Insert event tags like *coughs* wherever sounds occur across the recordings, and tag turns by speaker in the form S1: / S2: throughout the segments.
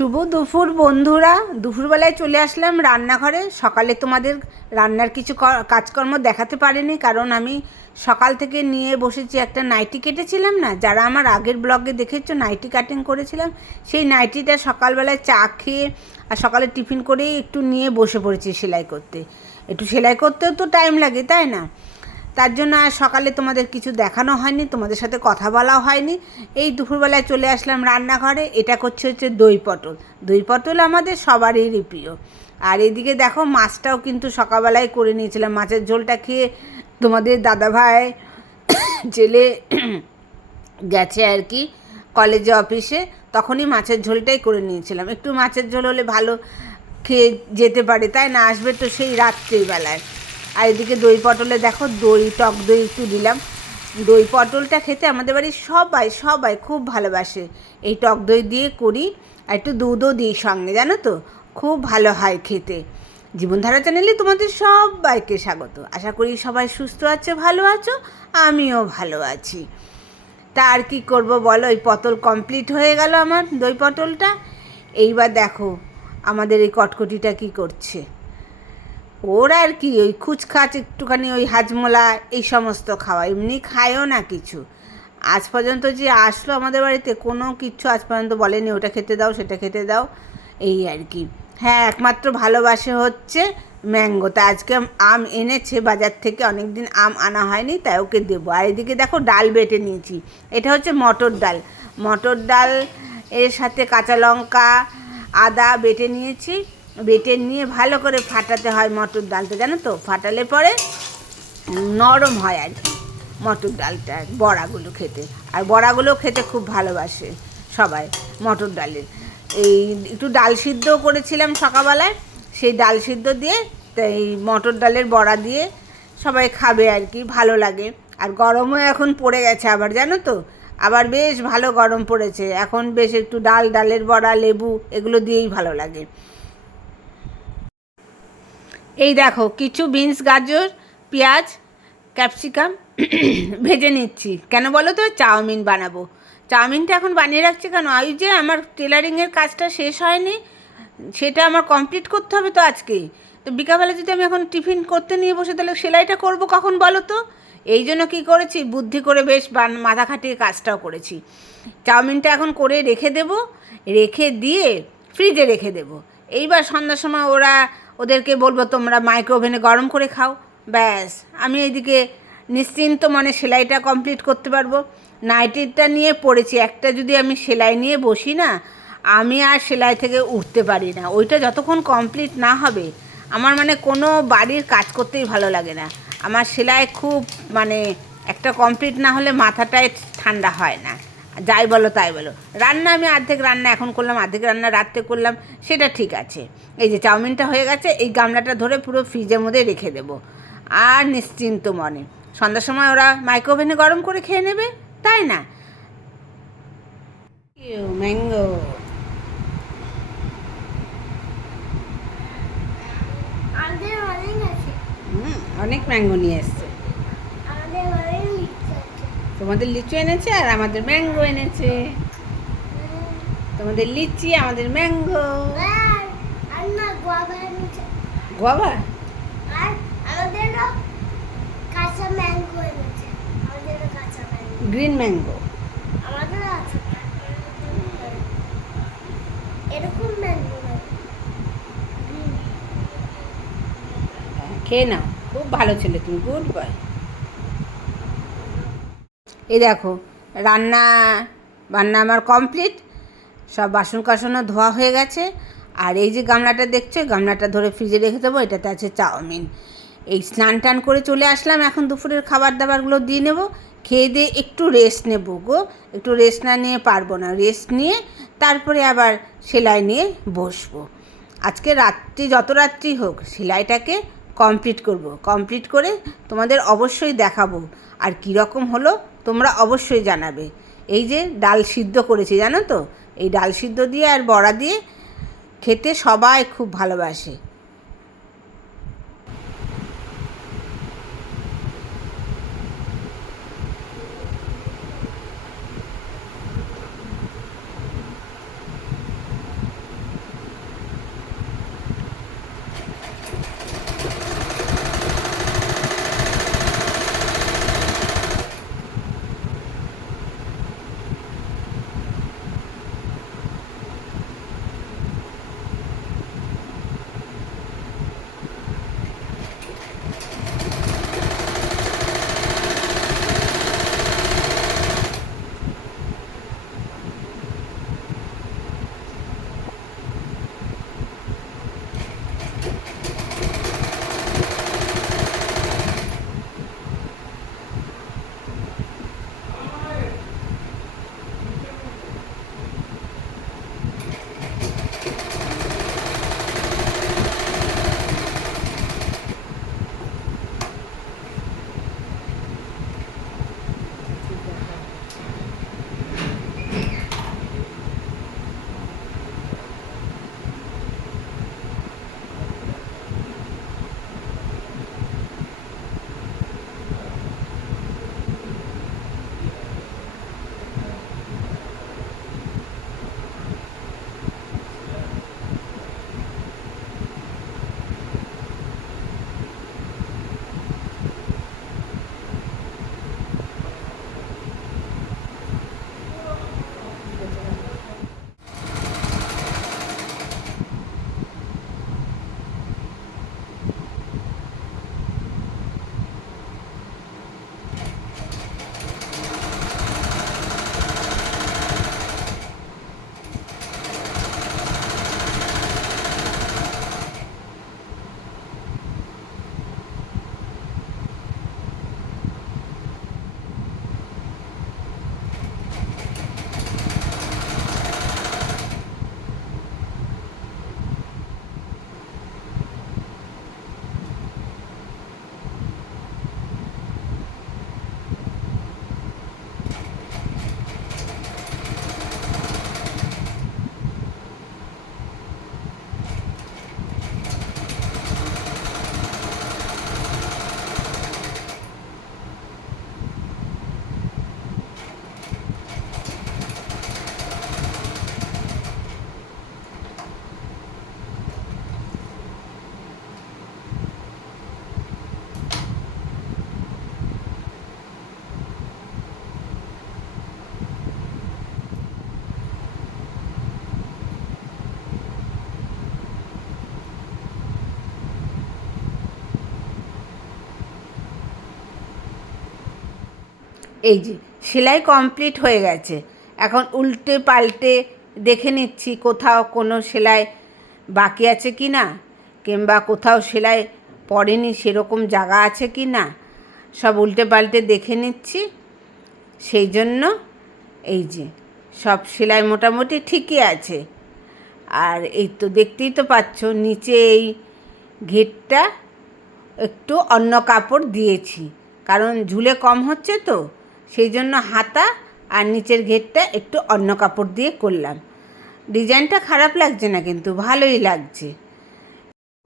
S1: শুভ দুপুর, বন্ধুরা। দুপুরবেলায় চলে আসলাম রান্নাঘরে। সকালে তোমাদের রান্নার কিছু কাজকর্ম দেখাতে পারিনি, কারণ আমি সকাল থেকে নিয়ে বসেছি একটা নাইটি কেটেছিলাম না, যারা আমার আগের ব্লগে দেখেছ, নাইটি কাটিং করেছিলাম, সেই নাইটিটা সকালবেলায় চা খেয়ে আর সকালে টিফিন করেই একটু নিয়ে বসে পড়েছি সেলাই করতে। একটু সেলাই করতেও তো টাইম লাগে, তাই না? তার জন্য আর সকালে তোমাদের কিছু দেখানো হয়নি, তোমাদের সাথে কথা বলাও হয়নি। এই দুপুরবেলায় চলে আসলাম রান্নাঘরে, এটা করছে হচ্ছে দই পটল। দই পটল আমাদের সবারই প্রিয়। আর এদিকে দেখো মাছটাও কিন্তু সকালবেলায় করে নিয়েছিলাম। মাছের ঝোলটা খেয়ে তোমাদের দাদাভাই জেলে গেছে আর কি, কলেজে, অফিসে। তখনই মাছের ঝোলটাই করে নিয়েছিলাম। একটু মাছের ঝোল হলে ভালো খেয়ে যেতে পারে, তাই না? আসবে তো সেই রাত্রিবেলায়। আর এদিকে দই পটলে দেখো দই, টক দই একটু দিলাম। দই পটলটা খেতে আমাদের বাড়ির সবাই সবাই খুব ভালোবাসে। এই টক দই দিয়ে করি আর একটু দুধও দিই সঙ্গে, জানো তো? খুব ভালো হয় খেতে। জীবনধারা চ্যানেলে তোমাদের সবাইকে স্বাগত। আশা করি সবাই সুস্থ আছে, ভালো আছো, আমিও ভালো আছি। তা আর কী করব বলো? এই পটল কমপ্লিট হয়ে গেল আমার দই পটলটা। এইবার দেখো আমাদের এই কটকটিটা কি করছে। ওর আর কি, ওই খুচখাচ একটুখানি ওই হাজমোলা, এই সমস্ত খাওয়া, এমনি খায়ও না কিছু। আজ পর্যন্ত যে আসলো আমাদের বাড়িতে, কোনো কিচ্ছু আজ পর্যন্ত বলেনি, ওটা খেতে দাও, সেটা খেতে দাও, এই আর কি। হ্যাঁ একমাত্র ভালোবাসে হচ্ছে ম্যাঙ্গো। তা আজকে আম এনেছে, বাজার থেকে অনেক দিন আম আনা হয়নি, তাই ওকে দেবো। আর এদিকে দেখো, ডাল বেটে নিয়েছি। এটা হচ্ছে মটর ডাল। মটর ডাল এর সাথে কাঁচা লঙ্কা, আদা বেটে নিয়েছি। বেটে নিয়ে ভালো করে ফাটাতে হয় মটর ডালটা, জানো তো? ফাটালে পরে নরম হয় আর কি মটর ডালটা, বড়াগুলো খেতে। আর বড়াগুলো খেতে খুব ভালোবাসে সবাই মটর ডালের। এই একটু ডাল সিদ্ধও করেছিলাম সকালবেলায়, সেই ডাল সিদ্ধ দিয়ে এই মটর ডালের বড়া দিয়ে সবাই খাবে আর কি, ভালো লাগে। আর গরমও এখন পড়ে গেছে আবার, জানো তো? আবার বেশ ভালো গরম পড়েছে। এখন বেশ একটু ডাল, ডালের বড়া, লেবু, এগুলো দিয়েই ভালো লাগে। এই দেখো, কিছু বিনস, গাজর, পেঁয়াজ, ক্যাপসিকাম *coughs* ভেজে নিচ্ছি। কেন বলো তো? চাউমিন বানাবো। চাউমিনটা এখন বানিয়ে রাখছি কেন? ওই যে আমার টেলারিংয়ের কাজটা শেষ হয়নি, সেটা আমার কমপ্লিট করতে হবে তো আজকে। তো বিকালবেলা যদি আমি এখন টিফিন করতে নিয়ে বসে, তাহলে সেলাইটা করব কখন বলো তো? এই জন্য কী করেছি? বুদ্ধি করে বেশ মাথা খাটিয়ে কাজটাও করেছি। চাউমিনটা এখন করে রেখে দেব, রেখে দিয়ে ফ্রিজে রেখে দেব। এইবার সন্ধ্যার সময় ওরা ওদেরকে বলব, তোমরা মাইক্রো ওভেনে গরম করে খাও। ব্যাস, আমি এইদিকে নিশ্চিন্ত মনে সেলাইটা কমপ্লিট করতে পারব। নাইটিটা নিয়ে পড়েছি, একটা যদি আমি সেলাই নিয়ে বসি না, আমি আর সেলাই থেকে উঠতে পারি না। ওইটা যতক্ষণ কমপ্লিট না হবে, আমার মানে কোনো বাড়ির কাজ করতেই ভালো লাগে না। আমার সেলাই খুব মানে একটা কমপ্লিট না হলে মাথাটাই ঠান্ডা হয় না। যাই বলো তাই বলো। রান্না আমি অর্ধেক রান্না এখন করলাম অর্ধেক রান্না রাত্রে করলাম সেটা ঠিক আছে। এই যে চাউমিনটা হয়ে গেছে এই গামলাটা ধরে পুরো ফ্রিজের মধ্যে রেখে দেবো। আর নিশ্চিন্ত মনে সন্ধ্যার সময় ওরা মাইক্রোওভেনে গরম করে খেয়ে নেবে তাই না? ম্যাঙ্গো।
S2: অনেক আছে।
S1: অনেক ম্যাঙ্গো নিয়ে এসছে
S2: আমাদের অনেক লিচু আছে
S1: তোমাদের লিচু এনেছে আর আমাদের ম্যাঙ্গো এনেছে। তোমাদের লিচি, আমাদের mango. Guava green mango.
S2: Mango
S1: খেয়ে নাও। খুব ভালো ছেলে তুমি, গুড বয়। এই দেখো, রান্না রান্না আমার কমপ্লিট সব বাসন কাসনও ধোয়া হয়ে গেছে। আর এই যে গামলাটা দেখছ গামলাটা ধরে ফ্রিজে রেখে দেবো, এটাতে আছে চাউমিন। এই স্নান টান করে চলে আসলাম, এখন দুপুরের খাবার দাবারগুলো দিয়ে নেব। খেয়ে দিয়ে একটু রেস্ট নেব গো। একটু রেস্ট না নিয়ে পারব না। রেস্ট নিয়ে তারপরে আবার সেলাই নিয়ে বসবো। আজকে রাত্রি, যত রাত্রি হোক, সেলাইটাকে কমপ্লিট করব। কমপ্লিট করে তোমাদের অবশ্যই দেখাবো। আর কী রকম হলো তোমরা অবশ্যই জানাবে। এই যে ডাল সিদ্ধ করেছি, জানো তো? এই ডাল সিদ্ধ দিয়ে আর বড়া দিয়ে খেতে সবাই খুব ভালোবাসে। এই যে, সেলাই কমপ্লিট হয়ে গেছে। এখন উল্টে পাল্টে দেখে নিচ্ছি কোথাও কোনো সেলাই বাকি আছে কি না, কিংবা কোথাও সেলাই পড়েনি, সেরকম জায়গা আছে কি না, সব উল্টে পাল্টে দেখে নিচ্ছি। সেই জন্য এই যে, সব সেলাই মোটামুটি ঠিকই আছে। আর এই তো দেখতেই তো পাচ্ছ, নিচে এই ঘেরটা একটু অন্য কাপড় দিয়েছি, কারণ ঝুলে কম হচ্ছে তো। সেই জন্য হাতা আর নিচের ঘেরটা একটু অন্য কাপড় দিয়ে করলাম। ডিজাইনটা খারাপ লাগছে না কিন্তু, ভালোই লাগছে।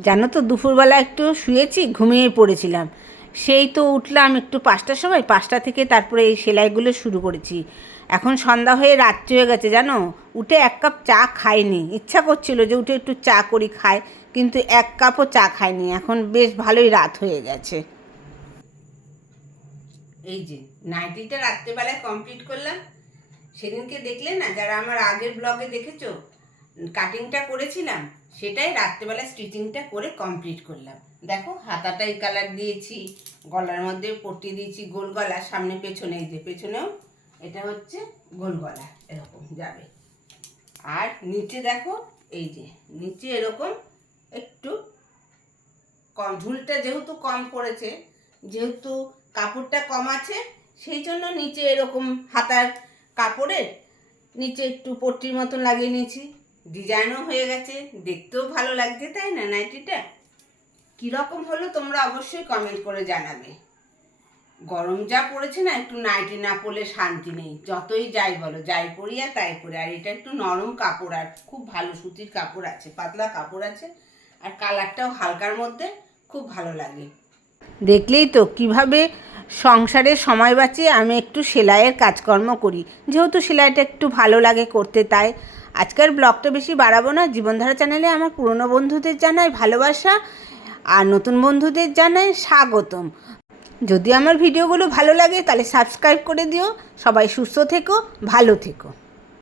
S1: জানো তো, দুপুরবেলা একটু শুয়েছি, ঘুমিয়ে পড়েছিলাম। সেই তো উঠলাম একটু পাঁচটার সময়, পাঁচটা থেকে তারপরে এই সেলাইগুলো শুরু করেছি। এখন সন্ধ্যা হয়ে রাত্রি হয়ে গেছে, জানো? উঠে এক কাপ চা খাইনি। ইচ্ছা করছিল যে উঠে একটু চা করি, খাই, কিন্তু এক কাপও চা খাইনি। এখন বেশ ভালোই রাত হয়ে গেছে। এই যে, নাইটিটা রাত্রেবেলায় কমপ্লিট করলাম। সেদিনকে দেখলে না, যারা আমার আগের ব্লগে দেখেছ কাটিংটা করেছিলাম, সেটাই রাত্রেবেলা স্টিচিংটা করে কমপ্লিট করলাম। দেখো হাতাটাই কালার দিয়েছি, গলার মধ্যে পট্টি দিয়েছি, গোল গলা, সামনে পেছনে যে পেছনেও, এটা হচ্ছে গোল গলা, এরকম যাবে। আর নিচে দেখো, এই যে, নিচে এরকম একটু কম ঝুলটা যেহেতু কম পড়েছে, যেহেতু কাপড়টা কম আছে, সেই জন্য নিচে এরকম হাতার কাপড়ের নিচে একটু পট্টির মতন লাগিয়ে নিয়েছি। ডিজাইনও হয়ে গেছে, দেখতেও ভালো লাগছে, তাই না নাইটিটা? কীরকম হলো তোমরা অবশ্যই কমেন্ট করে জানাবে। গরম যা পড়েছে না, একটু নাইটি না পরলে শান্তি নেই, যতই যাই বলো, যাই পরি আর তাই পরি, আর এটা একটু নরম কাপড়, আর খুব ভালো সুতির কাপড় আছে, পাতলা কাপড় আছে, আর কালারটাও হালকার মধ্যে, খুব ভালো লাগে। দেখলেই তো কীভাবে সংসারে সময় বাঁচিয়ে আমি একটু সেলাইয়ের কাজকর্ম করি। যেহেতু সেলাইটা একটু ভালো লাগে করতে, তাই আজকের ব্লগটা বেশি বাড়াবো না। জীবনধারা চ্যানেলে আমার পুরনো বন্ধুদের জানাই ভালোবাসা, আর নতুন বন্ধুদের জানাই স্বাগতম। যদি আমার ভিডিওগুলো ভালো লাগে তাহলে সাবস্ক্রাইব করে দিও। সবাই সুস্থ থেকো, ভালো থেকো।